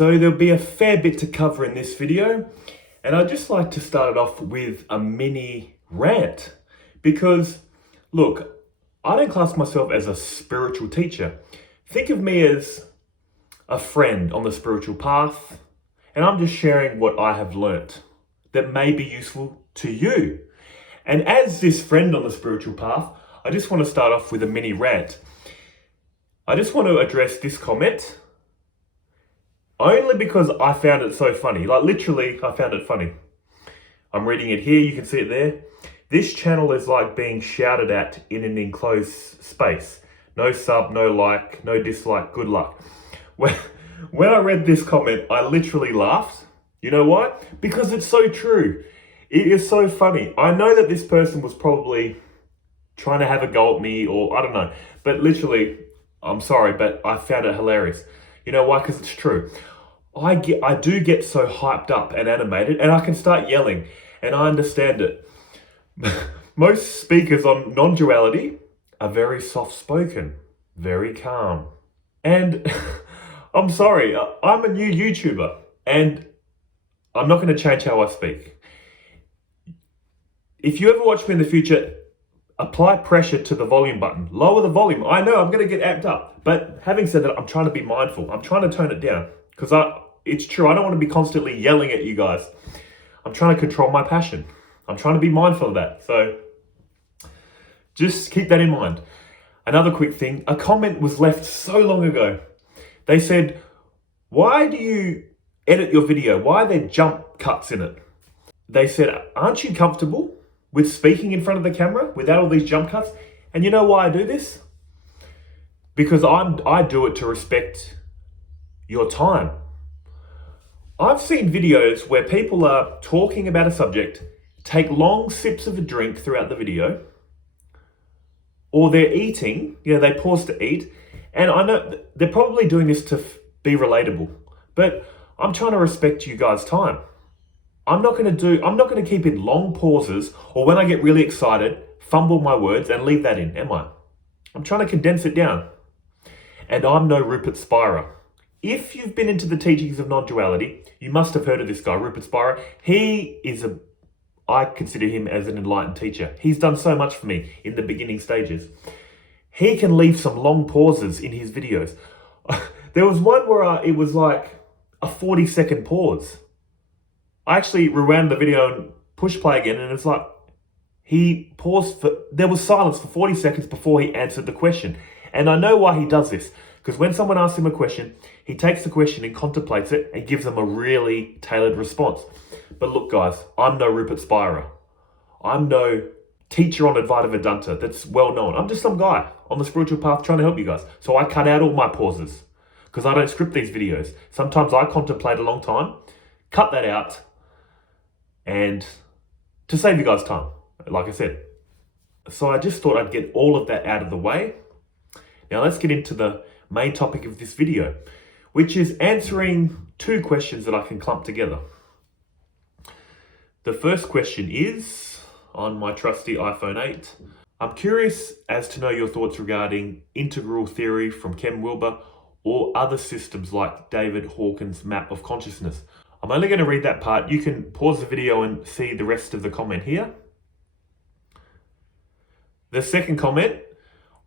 So there'll be a fair bit to cover in this video, and I'd just like to start it off with a mini rant. Because, look, I don't class myself as a spiritual teacher. Think of me as a friend on the spiritual path, and I'm just sharing what I have learnt that may be useful to you. And as this friend on the spiritual path, I just want to start off with a mini rant. I just want to address this comment only because I found it so funny. Like, literally, I found it funny. I'm reading it here, you can see it there. This channel is like being shouted at in an enclosed space. No sub, no like, no dislike, good luck. When I read this comment, I literally laughed. You know why? Because it's so true. It is so funny. I know that this person was probably trying to have a go at me, or I don't know. But literally, I'm sorry, but I found it hilarious. You know why? Because it's true. I do get so hyped up and animated, and I can start yelling, and I understand it. Most speakers on non-duality are very soft-spoken, very calm. And I'm sorry, I'm a new YouTuber, and I'm not going to change how I speak. If you ever watch me in the future, apply pressure to the volume button. Lower the volume. I know I'm going to get amped up. But having said that, I'm trying to be mindful. I'm trying to tone it down. Because it's true, I don't want to be constantly yelling at you guys. I'm trying to control my passion. I'm trying to be mindful of that. So just keep that in mind. Another quick thing. A comment was left so long ago. They said, why do you edit your video? Why are there jump cuts in it? They said, aren't you comfortable with speaking in front of the camera without all these jump cuts? And you know why I do this? Because I do it to respect your time. I've seen videos where people are talking about a subject, take long sips of a drink throughout the video, or they're eating, they pause to eat, and I know they're probably doing this to be relatable, but I'm trying to respect you guys' time. I'm not going to keep in long pauses, or when I get really excited, fumble my words and leave that in, am I? I'm trying to condense it down. And I'm no Rupert Spira. If you've been into the teachings of non-duality, you must have heard of this guy, Rupert Spira. I consider him as an enlightened teacher. He's done so much for me in the beginning stages. He can leave some long pauses in his videos. There was one where it was like a 40-second pause. I actually rewound the video and pushed play again, and it's like he paused there was silence for 40 seconds before he answered the question. And I know why he does this, because when someone asks him a question, he takes the question and contemplates it and gives them a really tailored response. But look, guys, I'm no Rupert Spira. I'm no teacher on Advaita Vedanta that's well known. I'm just some guy on the spiritual path trying to help you guys. So I cut out all my pauses because I don't script these videos. Sometimes I contemplate a long time, cut that out, and to save you guys time, like I said. So I just thought I'd get all of that out of the way. Now let's get into the main topic of this video, which is answering two questions that I can clump together. The first question is, on my trusty iPhone 8, I'm curious as to know your thoughts regarding integral theory from Ken Wilber or other systems like David Hawkins' map of consciousness. I'm only going to read that part. You can pause the video and see the rest of the comment here. The second comment,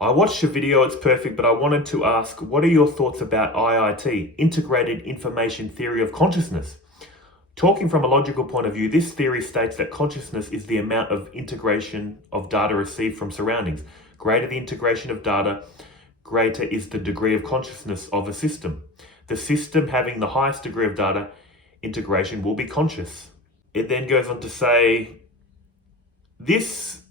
I watched the video, it's perfect, but I wanted to ask, what are your thoughts about IIT, Integrated Information Theory of Consciousness? Talking from a logical point of view, this theory states that consciousness is the amount of integration of data received from surroundings. Greater the integration of data, greater is the degree of consciousness of a system. The system having the highest degree of data integration will be conscious. It then goes on to say, this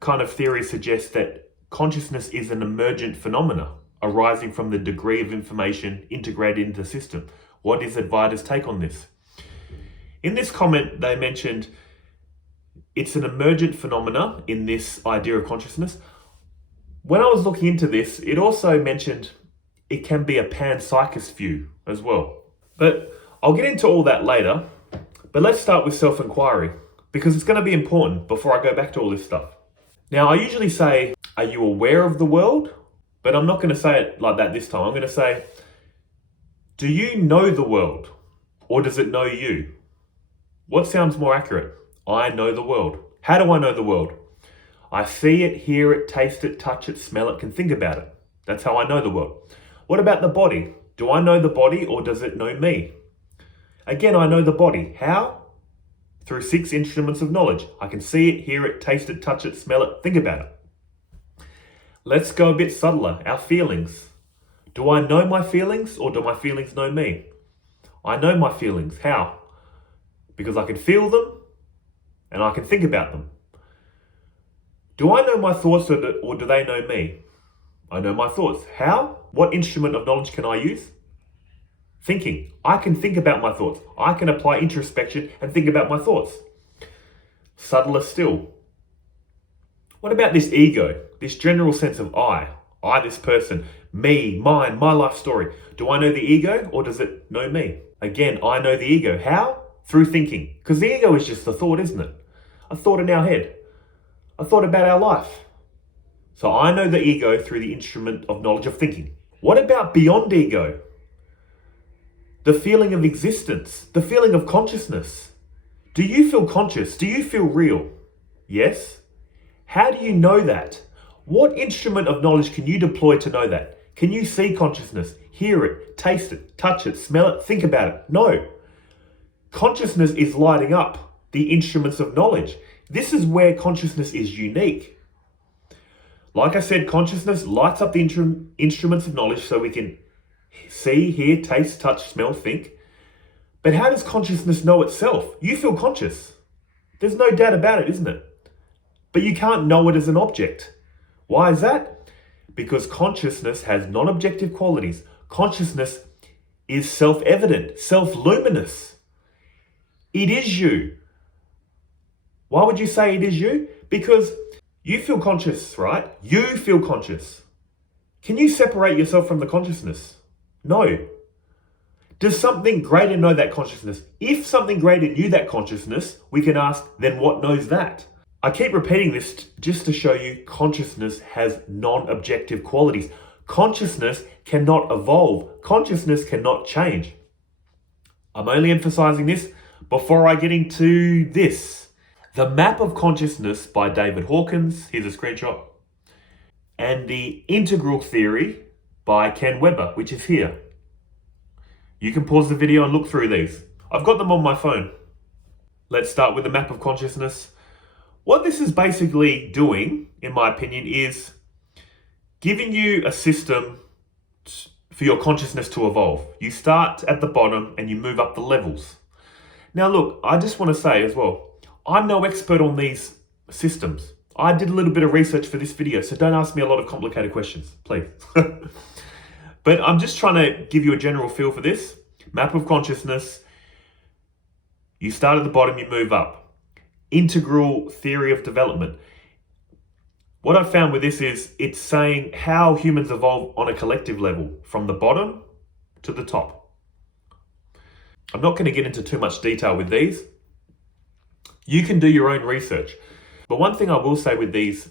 kind of theory suggests that consciousness is an emergent phenomena arising from the degree of information integrated into the system. What is Advaita's take on this? In this comment, they mentioned it's an emergent phenomena in this idea of consciousness. When I was looking into this, it also mentioned it can be a panpsychist view as well. But I'll get into all that later. But let's start with self-inquiry, because it's going to be important before I go back to all this stuff. Now, I usually say, are you aware of the world? But I'm not going to say it like that this time. I'm going to say, Do you know the world, or does it know you? What sounds more accurate? I know the world. How do I know the world? I see it, hear it, taste it, touch it, smell it, can think about it. That's how I know the world. What about the body? Do I know the body, or does it know me? Again, I know the body. How? Through 6 instruments of knowledge. I can see it, hear it, taste it, touch it, smell it, think about it. Let's go a bit subtler. Our feelings. Do I know my feelings, or do my feelings know me? I know my feelings. How? Because I can feel them and I can think about them. Do I know my thoughts, or do they know me? I know my thoughts. How? What instrument of knowledge can I use? Thinking. I can think about my thoughts. I can apply introspection and think about my thoughts. Subtler still. What about this ego? This general sense of I, this person, me, mine, my life story. Do I know the ego, or does it know me? Again, I know the ego. How? Through thinking. Because the ego is just a thought, isn't it? A thought in our head. A thought about our life. So I know the ego through the instrument of knowledge of thinking. What about beyond ego? The feeling of existence, the feeling of consciousness. Do you feel conscious? Do you feel real? Yes. How do you know that? What instrument of knowledge can you deploy to know that? Can you see consciousness, hear it, taste it, touch it, smell it, think about it? No. Consciousness is lighting up the instruments of knowledge. This is where consciousness is unique. Like I said, consciousness lights up the instruments of knowledge so we can see, hear, taste, touch, smell, think. But how does consciousness know itself? You feel conscious. There's no doubt about it, isn't it? But you can't know it as an object. Why is that? Because consciousness has non-objective qualities. Consciousness is self-evident, self-luminous. It is you. Why would you say it is you? Because you feel conscious, right? You feel conscious. Can you separate yourself from the consciousness? No. Does something greater know that consciousness? If something greater knew that consciousness, we can ask, then what knows that? I keep repeating this just to show you consciousness has non-objective qualities. Consciousness cannot evolve. Consciousness cannot change. I'm only emphasizing this before I get into this. The Map of Consciousness by David Hawkins, here's a screenshot, and the Integral Theory by Ken Webber, which is here. You can pause the video and look through these. I've got them on my phone. Let's start with the Map of Consciousness. What this is basically doing, in my opinion, is giving you a system for your consciousness to evolve. You start at the bottom and you move up the levels. Now look, I just want to say as well, I'm no expert on these systems. I did a little bit of research for this video, so don't ask me a lot of complicated questions, please. But I'm just trying to give you a general feel for this. Map of consciousness. You start at the bottom, you move up. Integral theory of development. What I've found with this is it's saying how humans evolve on a collective level, from the bottom to the top. I'm not going to get into too much detail with these. You can do your own research. But one thing I will say with these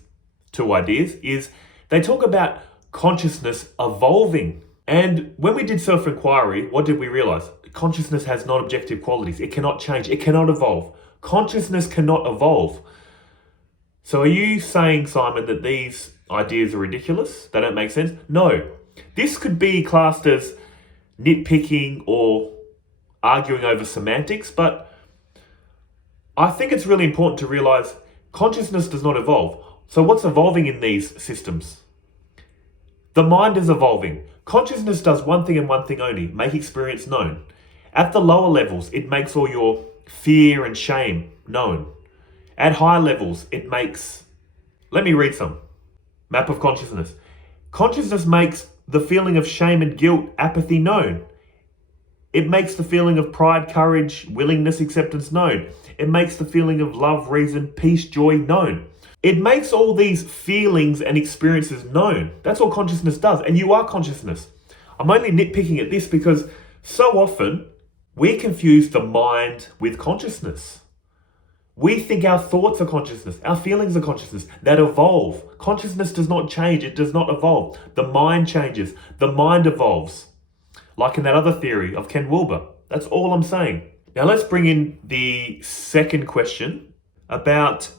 2 ideas is they talk about consciousness evolving. And when we did self-inquiry, what did we realize? Consciousness has non-objective qualities. It cannot change. It cannot evolve. Consciousness cannot evolve. So are you saying, Simon, that these ideas are ridiculous? They don't make sense? No. This could be classed as nitpicking or arguing over semantics, but I think it's really important to realize consciousness does not evolve. So what's evolving in these systems? The mind is evolving. Consciousness does one thing and one thing only, make experience known. At the lower levels, it makes all your fear and shame known. At higher levels, it makes... Let me read some. Map of consciousness. Consciousness makes the feeling of shame and guilt, apathy known. It makes the feeling of pride, courage, willingness, acceptance known. It makes the feeling of love, reason, peace, joy known. It makes all these feelings and experiences known. That's what consciousness does. And you are consciousness. I'm only nitpicking at this because so often we confuse the mind with consciousness. We think our thoughts are consciousness. Our feelings are consciousness that evolve. Consciousness does not change. It does not evolve. The mind changes. The mind evolves. like in that other theory of Ken Wilber. That's all I'm saying. Now let's bring in the second question about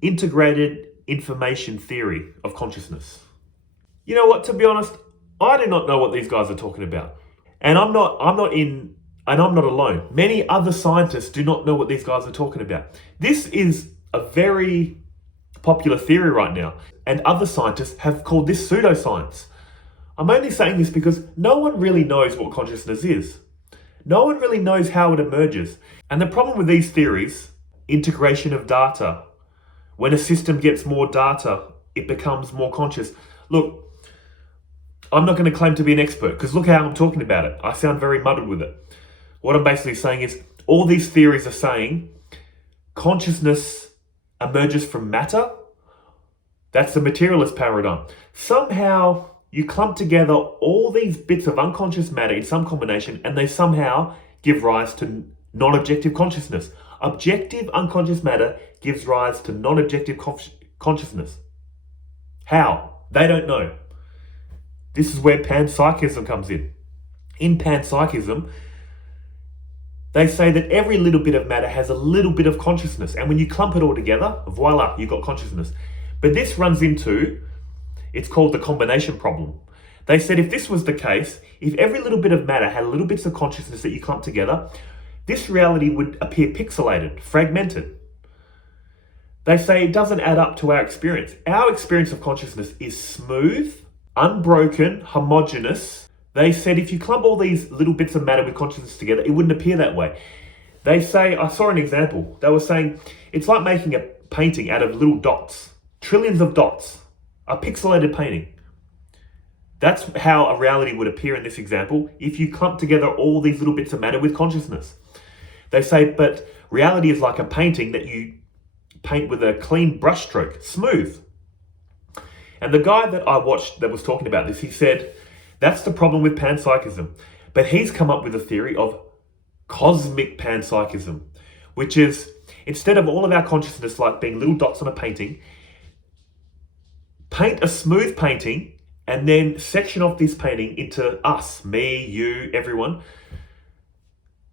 integrated information theory of consciousness. You know what, to be honest, I do not know what these guys are talking about. And I'm not alone. Many other scientists do not know what these guys are talking about. This is a very popular theory right now, and other scientists have called this pseudoscience. I'm only saying this because no one really knows what consciousness is. No one really knows how it emerges. And the problem with these theories, integration of data, when a system gets more data, it becomes more conscious. Look, I'm not going to claim to be an expert because look how I'm talking about it. I sound very muddled with it. What I'm basically saying is all these theories are saying consciousness emerges from matter. That's the materialist paradigm. Somehow you clump together all these bits of unconscious matter in some combination and they somehow give rise to non-objective consciousness. Objective unconscious matter gives rise to non-objective consciousness. How? They don't know. This is where Panpsychism comes in. In Panpsychism, they say that every little bit of matter has a little bit of consciousness. And when you clump it all together, voila, you've got consciousness. But this runs into, it's called the combination problem. They said if this was the case, if every little bit of matter had little bits of consciousness that you clump together, this reality would appear pixelated, fragmented. They say it doesn't add up to our experience. Our experience of consciousness is smooth, unbroken, homogeneous. They said if you clump all these little bits of matter with consciousness together, it wouldn't appear that way. They say, I saw an example. They were saying it's like making a painting out of little dots, trillions of dots, a pixelated painting. That's how a reality would appear in this example if you clump together all these little bits of matter with consciousness. They say, but reality is like a painting that you paint with a clean brushstroke, smooth. And the guy that I watched that was talking about this, he said, that's the problem with Panpsychism. But he's come up with a theory of cosmic Panpsychism, which is instead of all of our consciousness like being little dots on a painting, paint a smooth painting and then section off this painting into us, me, you, everyone.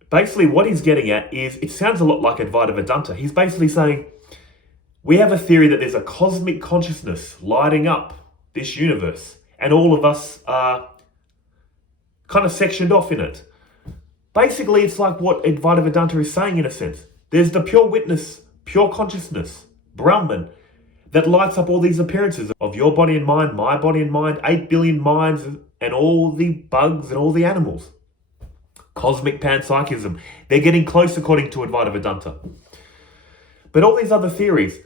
Basically what he's getting at is, it sounds a lot like Advaita Vedanta. He's basically saying, we have a theory that there's a cosmic consciousness lighting up this universe and all of us are kind of sectioned off in it. Basically, it's like what Advaita Vedanta is saying in a sense. There's the pure witness, pure consciousness, Brahman, that lights up all these appearances of your body and mind, my body and mind, 8 billion minds and all the bugs and all the animals. Cosmic Panpsychism. They're getting close according to Advaita Vedanta. But all these other theories,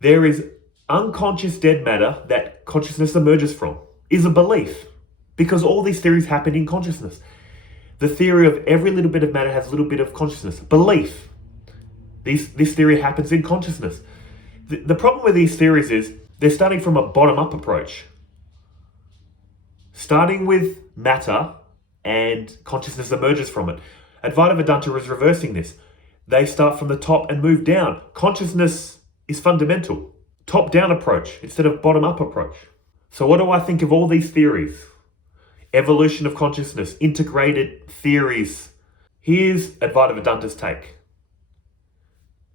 there is unconscious dead matter that consciousness emerges from, is a belief. Because all these theories happen in consciousness. The theory of every little bit of matter has a little bit of consciousness. Belief. This theory happens in consciousness. The problem with these theories is they're starting from a bottom-up approach. Starting with matter and consciousness emerges from it. Advaita Vedanta is reversing this. They start from the top and move down. Consciousness is fundamental. Top-down approach instead of bottom-up approach. So what do I think of all these theories? Evolution of consciousness, integrated theories. Here's Advaita Vedanta's take.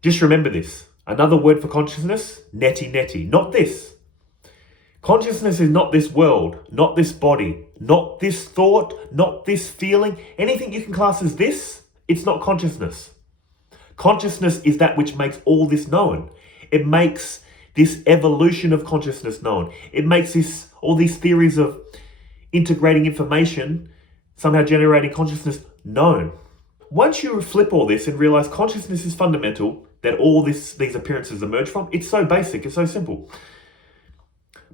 Just remember this. Another word for consciousness, neti. Not this. Consciousness is not this world, not this body, not this thought, not this feeling. Anything you can class as this, it's not consciousness. Consciousness is that which makes all this known. It makes this evolution of consciousness known. It makes all these theories of integrating information, somehow generating consciousness known. Once you flip all this and realize consciousness is fundamental, that all these appearances emerge from, it's so basic, it's so simple.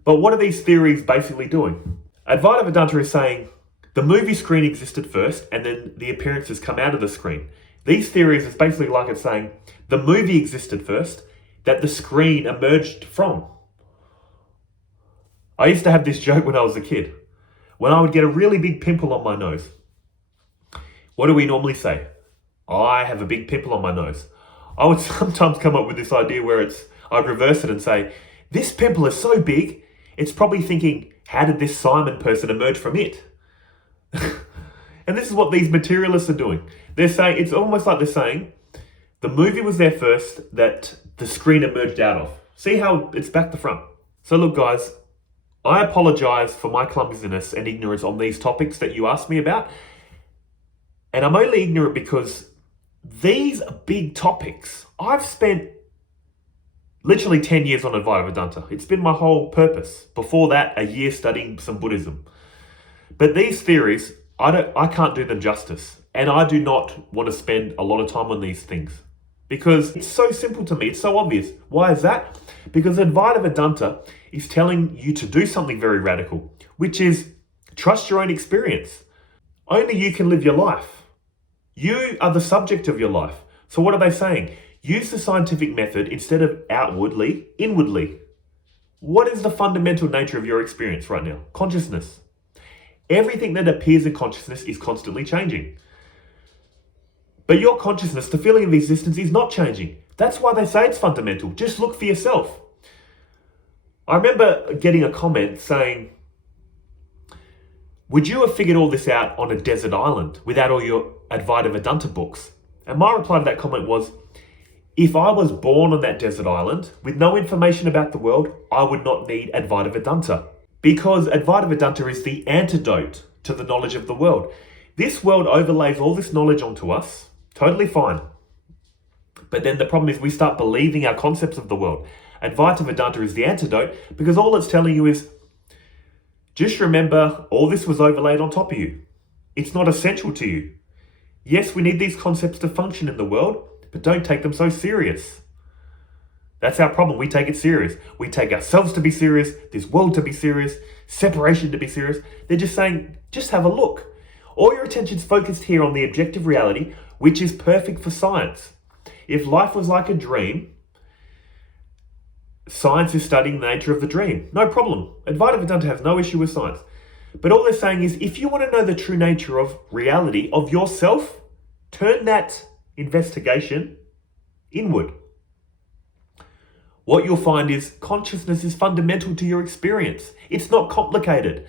But what are these theories basically doing? Advaita Vedanta is saying the movie screen existed first and then the appearances come out of the screen. These theories is basically like it's saying the movie existed first, that the screen emerged from. I used to have this joke when I was a kid. When I would get a really big pimple on my nose, what do we normally say? I have a big pimple on my nose. I would sometimes come up with this idea where I'd reverse it and say, this pimple is so big, it's probably thinking, how did this Simon person emerge from it? And this is what these materialists are doing. They're saying, it's almost like they're saying, the movie was there first that the screen emerged out of. See how it's back to front. So look, guys, I apologize for my clumsiness and ignorance on these topics that you asked me about. And I'm only ignorant because these big topics, I've spent literally 10 years on Advaita Vedanta. It's been my whole purpose. Before that, a year studying some Buddhism. But these theories, I can't do them justice. And I do not want to spend a lot of time on these things. Because it's so simple to me, it's so obvious. Why is that? Because Advaita Vedanta is telling you to do something very radical, which is trust your own experience. Only you can live your life. You are the subject of your life. So what are they saying? Use the scientific method instead of outwardly, inwardly. What is the fundamental nature of your experience right now? Consciousness. Everything that appears in consciousness is constantly changing. But your consciousness, the feeling of existence, is not changing. That's why they say it's fundamental. Just look for yourself. I remember getting a comment saying, would you have figured all this out on a desert island without all your Advaita Vedanta books? And my reply to that comment was, if I was born on that desert island with no information about the world, I would not need Advaita Vedanta. Because Advaita Vedanta is the antidote to the knowledge of the world. This world overlays all this knowledge onto us, totally fine. But then the problem is we start believing our concepts of the world. Advaita Vedanta is the antidote because all it's telling you is, just remember, all this was overlaid on top of you. It's not essential to you. Yes, we need these concepts to function in the world, but don't take them so serious. That's our problem. We take it serious. We take ourselves to be serious, this world to be serious, separation to be serious. They're just saying, just have a look. All your attention's focused here on the objective reality, which is perfect for science. If life was like a dream, science is studying the nature of the dream. No problem. Advaita Vedanta has no issue with science. But all they're saying is, if you want to know the true nature of reality, of yourself, turn that investigation inward. What you'll find is consciousness is fundamental to your experience. It's not complicated.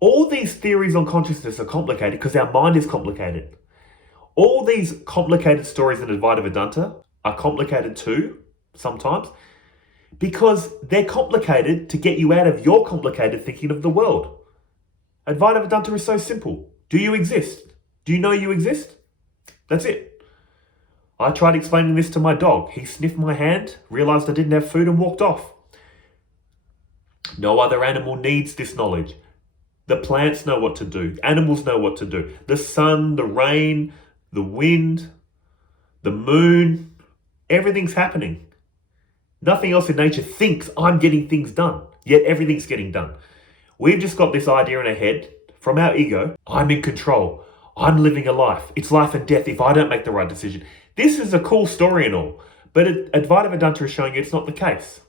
All these theories on consciousness are complicated because our mind is complicated. All these complicated stories in Advaita Vedanta are complicated too, sometimes, because they're complicated to get you out of your complicated thinking of the world. Advaita Vedanta is so simple. Do you exist? Do you know you exist? That's it. I tried explaining this to my dog. He sniffed my hand, realized I didn't have food and walked off. No other animal needs this knowledge. The plants know what to do. Animals know what to do. The sun, the rain, the wind, the moon, everything's happening. Nothing else in nature thinks I'm getting things done, yet everything's getting done. We've just got this idea in our head from our ego. I'm in control. I'm living a life. It's life and death if I don't make the right decision. This is a cool story and all, but Advaita Vedanta is showing you it's not the case.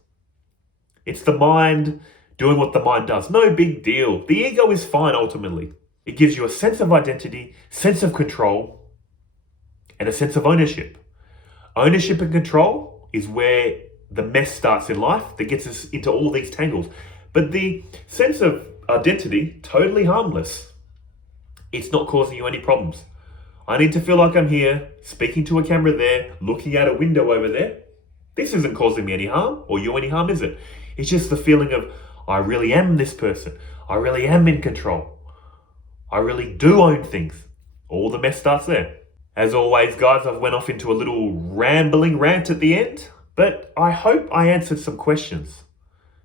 It's the mind doing what the mind does. No big deal. The ego is fine ultimately. It gives you a sense of identity, sense of control, and a sense of ownership. Ownership and control is where the mess starts in life that gets us into all these tangles. But the sense of identity, totally harmless. It's not causing you any problems. I need to feel like I'm here, speaking to a camera there, looking out a window over there. This isn't causing me any harm, or you any harm, is it? It's just the feeling of, I really am this person. I really am in control. I really do own things. All the mess starts there. As always, guys, I've went off into a little rambling rant at the end, but I hope I answered some questions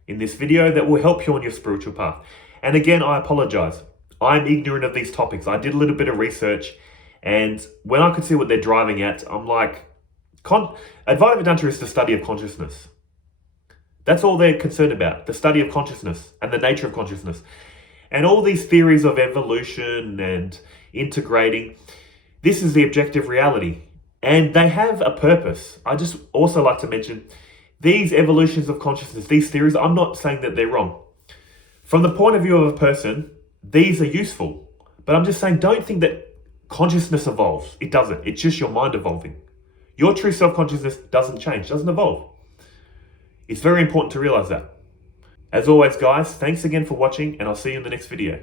in this video that will help you on your spiritual path. And again, I apologize. I'm ignorant of these topics. I did a little bit of research, and when I could see what they're driving at, I'm like, Advaita Vedanta is the study of consciousness. That's all they're concerned about, the study of consciousness and the nature of consciousness. And all these theories of evolution and integrating, this is the objective reality. And they have a purpose. I just also like to mention, these evolutions of consciousness, these theories, I'm not saying that they're wrong. From the point of view of a person, these are useful. But I'm just saying, don't think that consciousness evolves. It doesn't. It's just your mind evolving. Your true self-consciousness doesn't change, doesn't evolve. It's very important to realize that. As always, guys, thanks again for watching, and I'll see you in the next video.